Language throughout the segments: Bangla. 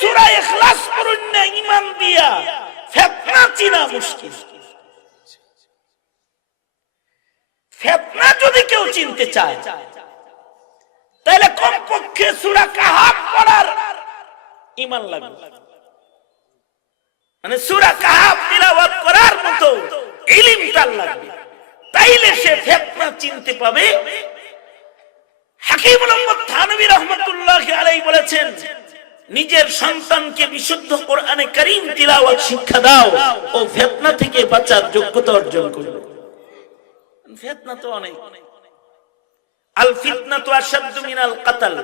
সূরা ইখলাস পড়ুন না ঈমান দিয়া। ফিতনা চিনা মুশকিল। ফিতনা যদি কেউ চিনতে চায়, তাহলে কমপক্ষে সূরা কাহাফ পড়ার ঈমান লাগবে। মানে সূরা কাহাফ তিলাওয়াত করার মতো ইলম তার লাগবে। তাইলে সে ফিতনা চিনতে পাবে। হাকিম মোহাম্মদ থানভী রহমতুল্লাহ আলাই বলেছেন নিজের সন্তানকে বিশুদ্ধ কোরআনে করিম তিলাওয়াত শিক্ষা দাও ও ফিতনা থেকে বাঁচার যোগ্যতা অর্জন করবে ফিতনা তো অনেক। আল ফিতনা তো আসাদ্দু মিনাল কাতাল।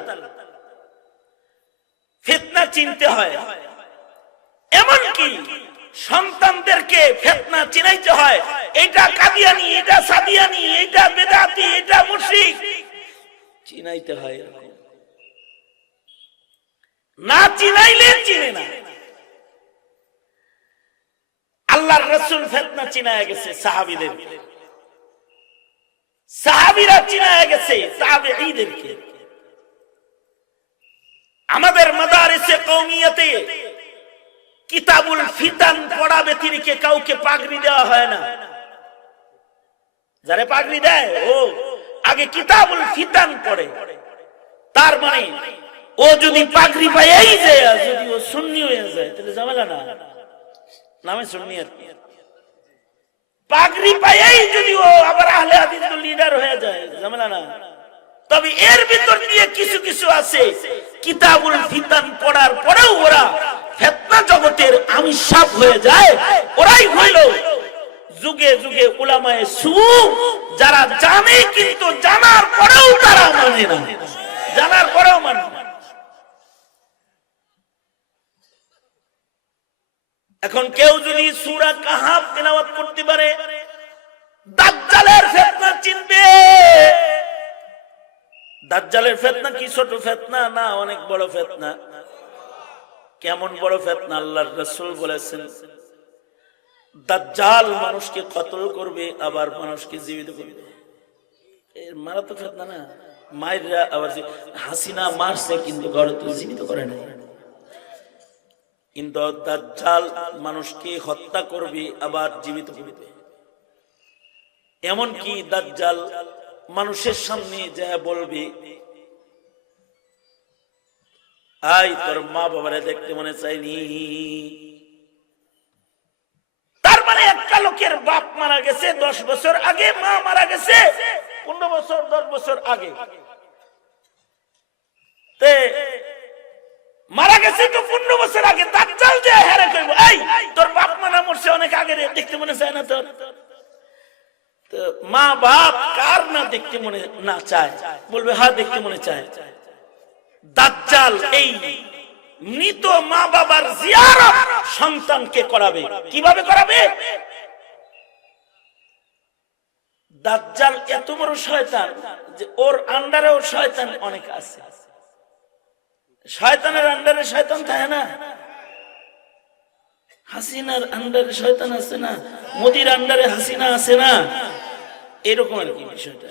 ফিতনা চিনতে হয়। এমন কি সন্তানদেরকে ফেতনা চিনাইতে হয়। এটা কাদিয়ানি, এটা সাদিয়ানি, এটা বেদাতি, এটা মুশরিক। চিনাইতে হয় এরকম। না চিনাইলে চিনে না। আল্লাহর রসুল ফেতনা চিনায় গেছে সাহাবিদের। সাহাবিরা চিনায় গেছে তাবেঈদেরকে। আমাদের মাদারিসে কওমিয়াতে কিতাবুল ফিতান পড়া ব্যতিরিকে কাউকে পাগড়ি দেওয়া হয় না। যারা পাগড়ি দেয়, ও আগে কিতাবুল ফিতান পড়ে। তার মানে ও যদি পাগড়ি পাইয়াই যায় যদি ও সুন্নি হয়ে যায়, তাহলে ঝামেলা না। নামে সুন্নি আর। পাগড়ি পাইয়াই যদি ও আবার আহলে হাদিস লিডার হয়ে যায়, ঝামেলা না। তবে এর ভিতর দিয়ে কিছু কিছু আছে। কিতাবুল ফিতান পড়ার পরেও ওরা ফেতনা জগতের আমি সাপ হয়ে যায়। ওরাই হইল যুগে যুগে উলামায়ে সু যারা জানে কিন্তু জানার পরেও তারা মানে না। জানার পরেও মানে না। এখন কেউ যদি সূরা কাহাফ তেলাওয়াত করতে পারে, দাজ্জালের ফিতনা চিনবে। দাজ্জালের ফেতনা কি ছোট ফেতনা? না, অনেক বড় ফেতনা। কেমন বড় ফেতনা? আল্লাহর রাসূল বলেছেন, দাজ্জাল মানুষকে কতল করবে, আবার মানুষকে জীবিত করবে। এর মারাত্মক ফেতনা না? মায়েরা আবার হাসিনা মারছে, কিন্তু ঘরে তো জীবিত করে না কিন্তু দাজ্জাল, মানুষকে হত্যা করবে, আবার জীবিত করবে। এমনকি দাজ্জাল মানুষের সামনে যা বলবে, আই, তোর মা বাবারে দেখতে মনে চাইনি তার মানে একটা লোকের বাপ মারা গেছে, দশ বছর আগে, মা মারা গেছে, পনেরো বছর, দশ বছর আগে। মারা গেছে তো পনেরো বছর আগে তার চাল যে হেরে কইব। এই তোর বাপ মারা মরছে অনেক আগে রে, দেখতে মনে চায় না তোর? মা বাপ কার না দেখতে মনে না চায়? বলবে হ্যাঁ দেখতে মনে চায়। দাজ্জাল এই মৃত মা বাবার জিয়ারত সন্তানকে করাবে। কীভাবে করাবে? দাজ্জাল এত বড় শয়তান যে ওর আন্ডারে আন্ডারেও শয়তান অনেক আছে। শয়তানের আন্ডারে শয়তান থাকে না। হাসিনার আন্ডারে শয়তান আছে না, মোদির আন্ডারে হাসিনা আছে না। এরকম আর কি বিষয়টা।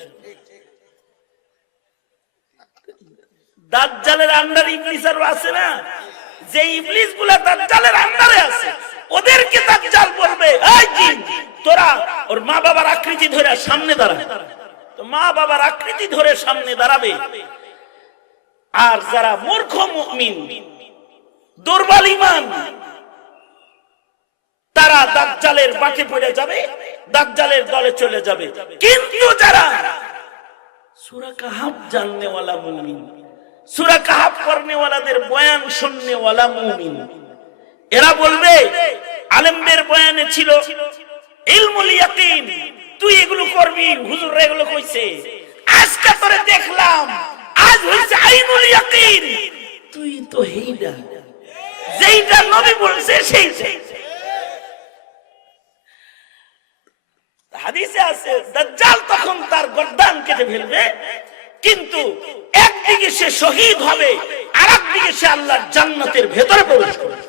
দাজ্জালের আন্ডার ইবলিস আরও আছে না? যে ইবলিসগুলা দাজ্জালের আন্ডারে আছে, ওদেরকে দাজ্জাল বলবে তোরা ওর মা বাবার আকৃতি ধরে সামনে দাঁড়া। তো মা বাবার আকৃতি ধরে সামনে দাঁড়াবে। আর যারা মূর্খ মুমিন, দুর্বল ইমান তারা দাজ্জালের বাঁকে পড়ে যাবে, দাজ্জালের দলে চলে যাবে। কিন্তু যারা সূরা মুমিন, সূরা বয়ান মুমিন, এরা বলবে, আলেমদের বয়ানে ছিল ইলমুল ইয়াকিন, তুই এগুলো করবি, হুজুররা এগুলো কইছে। আজকে তোরে দেখলাম তুই তো যেইটা নবী বলছে, সেই। হাদিসে আছে, দাজ্জাল তখন তার গর্দান কেটে ফেলবে, কিন্তু একদিকে সে শহীদ হবে আর একদিকে সে আল্লাহর জান্নাতের ভেতরে প্রবেশ করবে।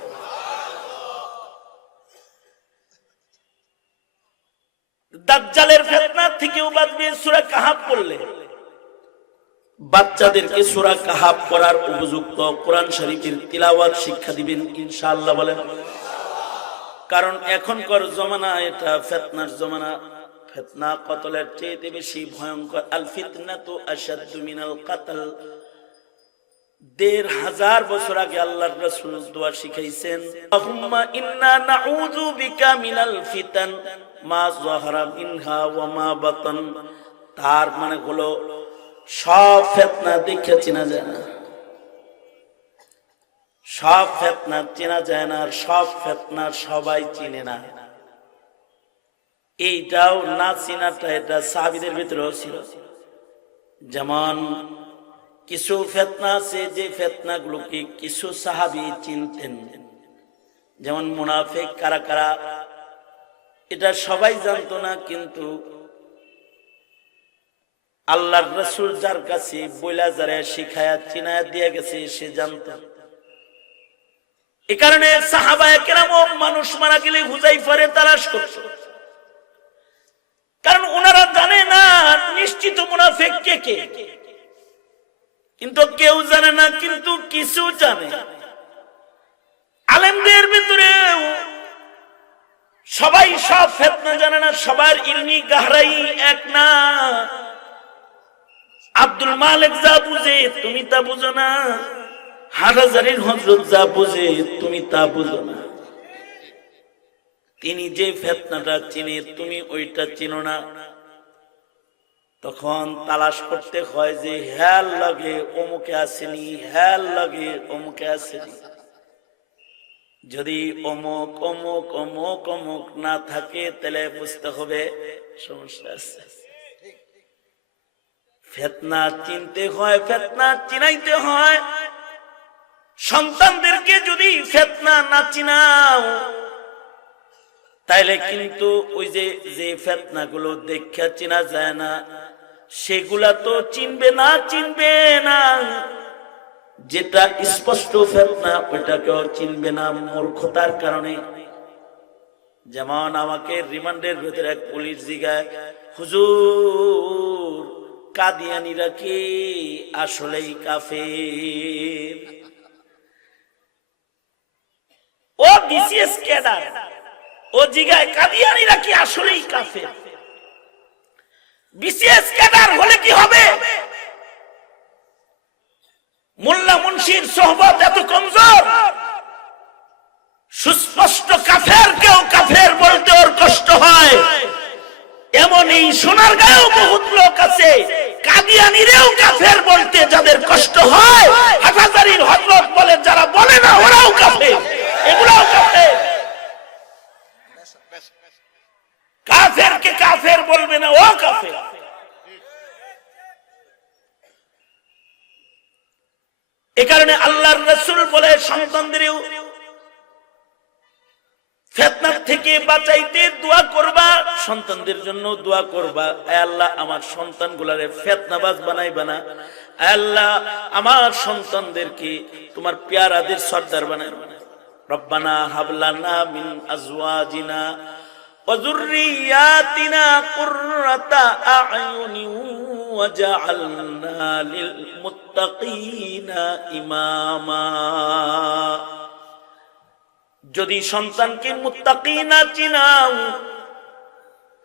দাজ্জালের ফিতনা থেকেও বাঁচবে সূরা কাহাফ পড়লে বাচ্চাদেরকে সুরা কাহাব করার উপযুক্ত কোরআন শরীফের তিলাওয়াত শিক্ষা দিবেন ইনশাআল্লাহ বলেন। কারণ এখনকার জমানা এটা ফেতনার জমানা। ফেতনা কতলের চেয়ে বেশি ভয়ঙ্কর। আল ফিতনা তো আসাদু মিনাল কাতল। দেড় হাজার বছর আগে আল্লাহর রাসূল দোয়া শিখাইছেন, আল্লাহুম্মা ইন্না নাউযু বিকা মিনাল ফিতান, মা যাহারা মিনহা ওয়া মা বাতান। তার মানে হলো সব ফেতনা দেখে চেনা যায় না। সব ফেতনা চেনা যায় না আর সব ফেতনা সবাই চিনে না। এইটাও না চিনাটা এটা সাহাবিদের ভিতরেও ছিল। যেমন কিছু ফেতনা আছে, যে ফেতনা গুলোকে কিছু সাহাবি চিনতেন। যেমন মুনাফেক কারা কারা, এটা সবাই জানতো না, কিন্তু আল্লাহর রসুল যার কাছে বইলা যারা শিখায়া চিনায়া দিয়ে গেছে, সে জানত। এ কারণে সাহাবায় কেরাম মানুষ মারা গেলে হুজাই ফরে তালাশ করত। কারণ ওনারা জানে না নিশ্চিত মুনাফেক কে কে। কিন্তু কেউ জানে না, কিন্তু কিছু জানে। আলেমদের ভিতরে সবাই সব ফেতনা জানে না, সবার ইলমি গাহরাই এক না। আব্দুল মালিক যা বুঝে, তুমি তা বুঝো না। হাজারির হজরত যা বুঝে, তুমি তা বুঝো না। তিনি যে ফেতনাটা চিনে, তুমি ওইটা চিনো না। তখন তালাশ করতে হয় যে, হ্যাল লাগে অমুকে আসেনি, হ্যাল লাগে অমুকে আসেনি। যদি অমুক অমুক অমুক অমুক না থাকে, তাহলে বুঝতে হবে, সমস্যা আছে। ফেতনা চিনতে হয়, ফেতনা চিনাইতে হয়। সন্তানদেরকে যদি ফেতনা না চিনাও, তাইলে কিন্তু ওই যে যে ফেতনা গুলো দেখা চিনা যায় না। সেগুলা তো চিনবে না চিনবে না। যেটা স্পষ্ট ফেতনা, ওইটাকেও চিনবে না মূর্খতার কারণে। যেমন আমাকে রিমান্ডের ভেতরে এক পুলিশ জিগায় হুজুর কাদিয়ানিরা কি আসলেই কাফের? ও বিসিএস ক্যাডার, ও জিগায় কাদিয়ানিরা কি আসলেই কাফের? বিসিএস ক্যাডার হলে কি হবে? মোল্লা মুন্সির সোহবত এত কমজোর? সুস্পষ্ট কাফের কেউ কাফের বলতে ওর কষ্ট হয়। এমন এই সোনার গায়েও বহুত লোক আছে। কাদিয়ানিরেও কাফের বলতে যাদের কষ্ট হয় হাজারির হজরত বলে যারা বলে না, ওরাও কাফের। এগুলাও কাফের। কাফের কে কাফের বলবে না, ও কাফের। এ কারণে আল্লাহর রসুল বলে সন্তানদেরও ফেতনার থেকে বাঁচাইতে দোয়া করবা সন্তানদের জন্য দোয়া করবা আয় আল্লাহ আমার সন্তান গুলারে ফেতনাবাজ বানাইবা না আয় আল্লাহ আমার সন্তানদেরকে তোমার পেয়ারাদের সর্দার বানাইবা না রব্বানা হাবলানা মিন আজওয়াজিনা وذرياتنا قرة أعين وجعلنا للمتقين إماما যদি সন্তানকে মুত্তাকি না চিনাও,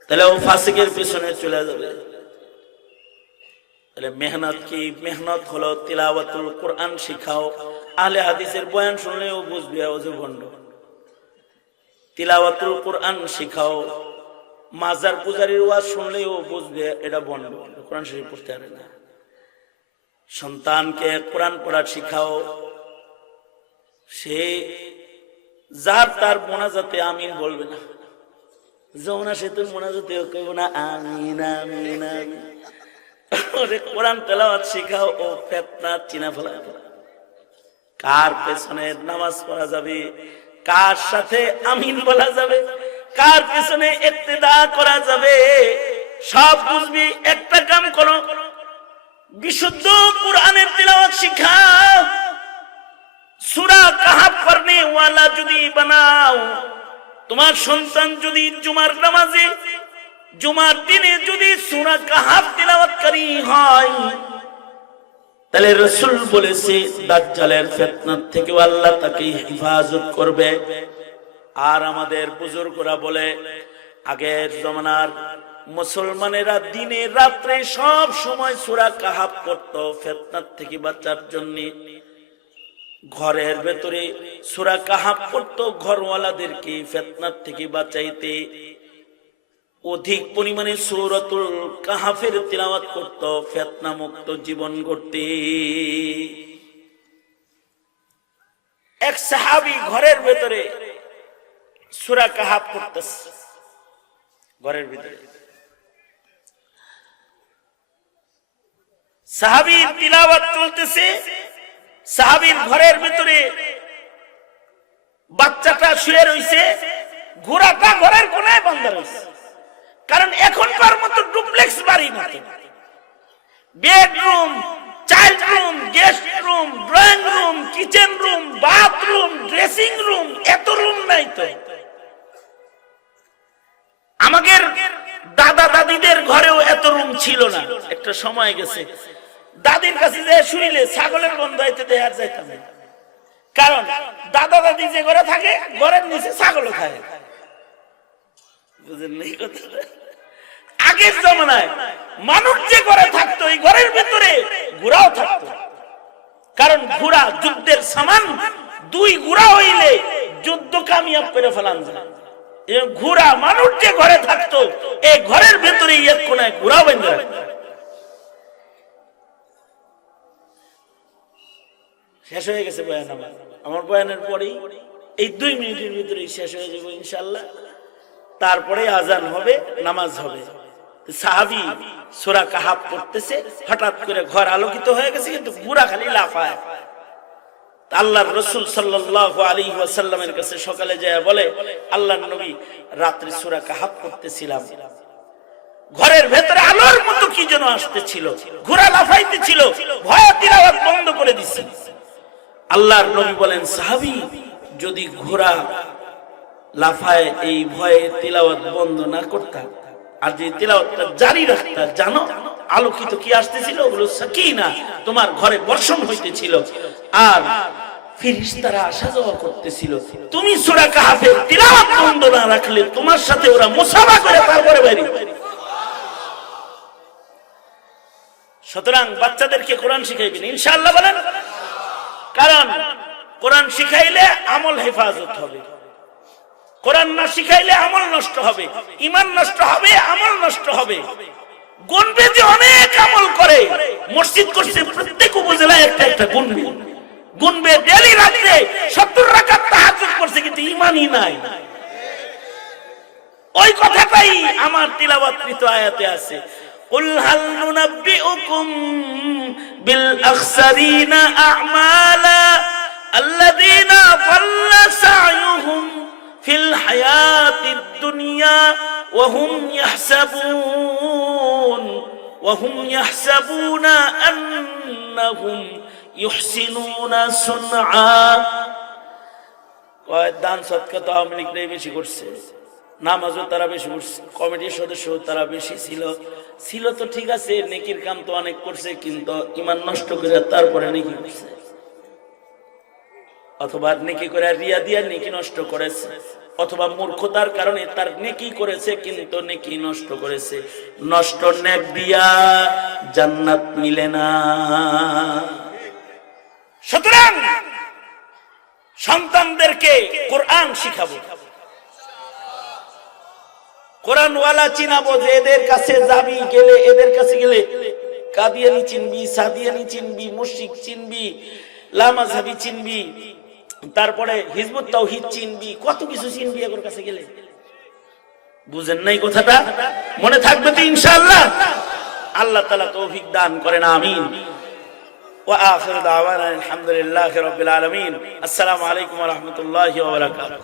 তাহলে ও ফাসিকের পিছনে চলে যাবে। তাহলে মেহনত কি? মেহনত হলো তিলাওয়াতুল কোরআন শিখাও। আহলে হাদিসের বয়ান বুঝবে, ও যে ভণ্ড। তিলাওয়াতুল কোরআন শিখাও। মাজার পূজারির ওয়াজ শুনলেও বুঝবে, এটা বন্ড কোরআন শরীফ পড়তে পারে না। সন্তানকে কোরআন পড়া শিখাও। সে যার তার মোনাজাতে আমিন বলবে না। যমুনা সেতুর মোনাজাতে কেউ না, আমিন আমিন আমিন। ওরে কোরআন তেলাওয়াত শিখাও, ও ফেতনা চিনা ফেলা। কার পেছনে নামাজ পড়া যাবে? কার সাথে আমিন বলা যাবে? কার পেছনে ইত্তেদা করা যাবে? সব বুঝবি, একটা কাম করো। বিশুদ্ধ কোরআনের তিলাওয়াত শিখাও। সূরা কাহাফ পড়নে ওয়ালা যদি বানাও, তোমার সন্তান যদি জুমার নামাজে, জুমার দিনে যদি সূরা তিলাওয়াতকারী হয়, তাহলে রসুল বলেছে, দাজ্জালের ফেতনার থেকে আল্লাহ তাকে হেফাজত করবে। আর আমাদের বুজুর্গরা বলে, আগের জমানার মুসলমানেরা দিনে রাত্রে সব সময় সুরা কাহাব করত, ফেতনার থেকে বাঁচার জন্য। ঘরের ভেতরে সুরা কাহাব করত ঘরওয়ালাদেরকে ফেতনার থেকে বাঁচাইতে। অধিক পরিমাণে সৌরতুল কাহাফের তিলাওয়াত করত ফেতনা মুক্ত জীবন করতে এক সাহাবি ঘরের ভেতরে সুরা কাহাব করতেছে ঘরের ভিতরে। সাহাবির তিলাওয়াত চলতেছে সাহাবির ঘরের ভিতরে বাচ্চাটা শুয়ে রইছে, ঘোড়াটা ঘরের কোনায় বন্ধ রয়েছে কারণ এখনকার মতো ডুপ্লেক্স বাড়ি না bedroom, child room, guest room, drawing room, kitchen room, bathroom, dressing room, এত রুম নাই তো। আমাদের দাদা দাদিদের ঘরেও এত রুম ছিল না। একটা সময় গেছে দাদির কাছে যে শুইলে ছাগলের গন্ধ হইতে দেয়ার যাইতাম। কারণ দাদা দাদি যে ঘরে থাকে, ঘরের নিচে ছাগলও থাকে বুঝেন নাই কথাটা? আগের জমানায় মানুষ যে ঘরে থাকতো, এই ঘরের ভিতরে ঘোড়াও থাকতো কারণ ঘোড়া যুদ্ধের সামান, দুই ঘোড়া হইলে যুদ্ধ কামিয়াব করে ফেলান ঘোড়া মানুষ যে ঘরে থাকতো, এই ঘরের ভেতরে এক কোনায় ঘোড়া বেঁধে শেষ হয়ে গেছে বয়ান আমার। আমার বয়ানের পরেই এই দুই মিনিটের ভিতরেই শেষ হয়ে যাবে ইনশাল্লাহ। তারপরে আজান হবে, নামাজ হবে। সাহাবি সোরা কাহাব করতেছে হঠাৎ করে ঘর আলোকিত হয়ে গেছে, কিন্তু বুড়া খালি লাফায়। আল্লাহর রসুল সাল্লাহ কাছে সকালে যায় বলে আল্লাহ নবী রাত্রে সুরা কাহাব করতেছিলাম ঘরের ভেতরে আলোর মতো কি যেন আসতেছিল ঘোরা লাফাইতে ছিল ভয় তিলাওয়াত বন্ধ করে দিছে। আল্লাহর নবী বলেন, সাহাবি, যদি ঘোড়া লাফায়, এই ভয়ে তিলাওয়াত বন্ধ না করতাম আর যে তিলাওয়াতটা জারি রাখতা, জানো, আলোকিত কি আসতেছিল? ওগুলো সাকিনা, তোমার ঘরে বর্ষণ হইতেছিল, আর যাওয়া করতেছিল। তুমি সূরা কাহাফের তিলাওয়াত বন্ধ না রাখলে তোমার সাথে ওরা মুসাফা করে তারপরে বাইরে। সুতরাং বাচ্চাদেরকে কোরআন শিখাইবেন। ইনশাআল্লাহ বলেন কারণ কোরআন শিখাইলে আমল হেফাজত হবে। কোরআন না শিখাইলে আমল নষ্ট হবে। ইমান নষ্ট হবে, আমল নষ্ট হবে। যে অনেক আমল করে, মসজিদ করছে, প্রত্যেক উপজেলায় একটা একটা গুনবে ডেলি রাত্রে সত্তর তাহাজ্জুদ করছে, কিন্তু ইমানই নাই। ওই কথাটাই আমার তিলাবাতকৃত আয়াতে আছে। قل هل ننبئكم بالأخسرين أعمالا الذين ضل سعيهم في الحياة الدنيا وهم يحسبون وهم يحسبون أنهم يحسنون صنعا দান সৎকা তো আওয়ামী লীগটাই বেশি করছে নামাজও তারা বেশি করছে কমিটির সদস্য তারা বেশি ছিল ছিল তো ঠিক আছে, নেকির কাম তো অনেক করছে, কিন্তু ইমান নষ্ট করে তারপরে নেকি করছে। অথবা নেকি করে রিয়া দিয়া নেকি নষ্ট করেছে। অথবা মূর্খতার কারণে তার নেকি করেছে, কিন্তু নেকি নষ্ট করেছে। নষ্ট নেক দিয়া জান্নাত মিলে না। সুতরাং সন্তানদেরকে কোরআন শিখাবো। কোরআনওয়ালা চিনাবো যে এদের কাছে যাবি গেলে এদের কাছে গেলে কাদিয়ানি চিনবি সাদিয়ানি চিনবি মুশরিক চিনবি লামাজাবি চিনবি তারপরে হিজবুত তাওহীদ চিনবি কত কিছু চিনবি এগুলোর কাছে গেলে বুঝেন নাই কথাটা মনে থাকবে তো ইনশাআল্লাহ আল্লাহ তাআলা তৌফিক দান করেন আমিন وآخر دعوانا الحمد لله رب العالمين السلام عليكم ورحمة الله وبركاته